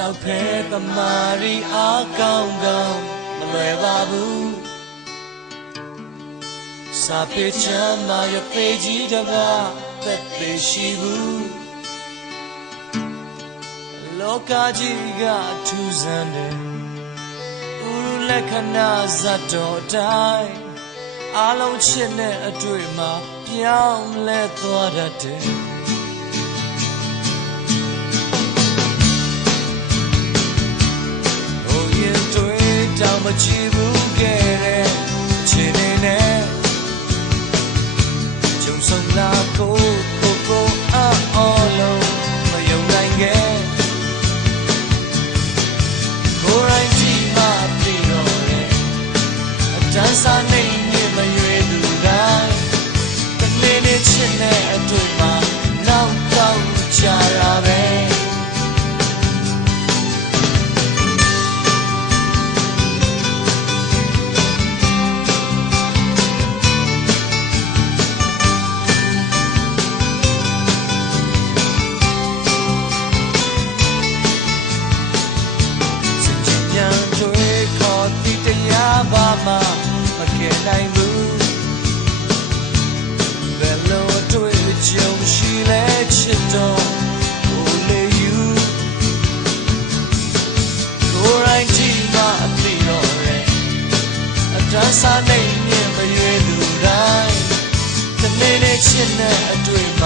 လောက်ဖဲသမာရီအားကောင်းကောင်းမလွယ်ပါဘူးစာပေချမ်းမာရပေကြီးတပါသက်သေရှိဘူးလောကကြီးကထူးဆန်းတယ်ဥရုလက္ခဏာဇတ်တော်တိုင်းအလုံးချစ်နဲ့အတွေ့မှာပြောင်းလဲသွားတတ်တယ်တောင်မကြည့်ဘူးခဲ့တဲ့ခြေနေနဲ့ကြုံဆုံလာကိုအော်လုံးမယုံနိုင်ခဲ့ကိုယ်တိုင်းဒီမှာပြီးတော့တယ်အတန်းစားနေနေမရွေသူတိုင်းတနေ့နေ့ချစ်နဲ့အတွေ့မှာနောက်ကောက်ကြတာပဲဘာမှမကယ်နိုင်ဘူးဘယ်လိုတွေ့ကြုံရှိလဲချစ်တော့ကိုလေးယူကိုယ်တိုင်းဒီမှာအပြီးတော့တယ်အတန်းစားနေမြင်မရွေသူတိုင်းတနေ့နေ့ချစ်နဲ့အတွေ့မှာ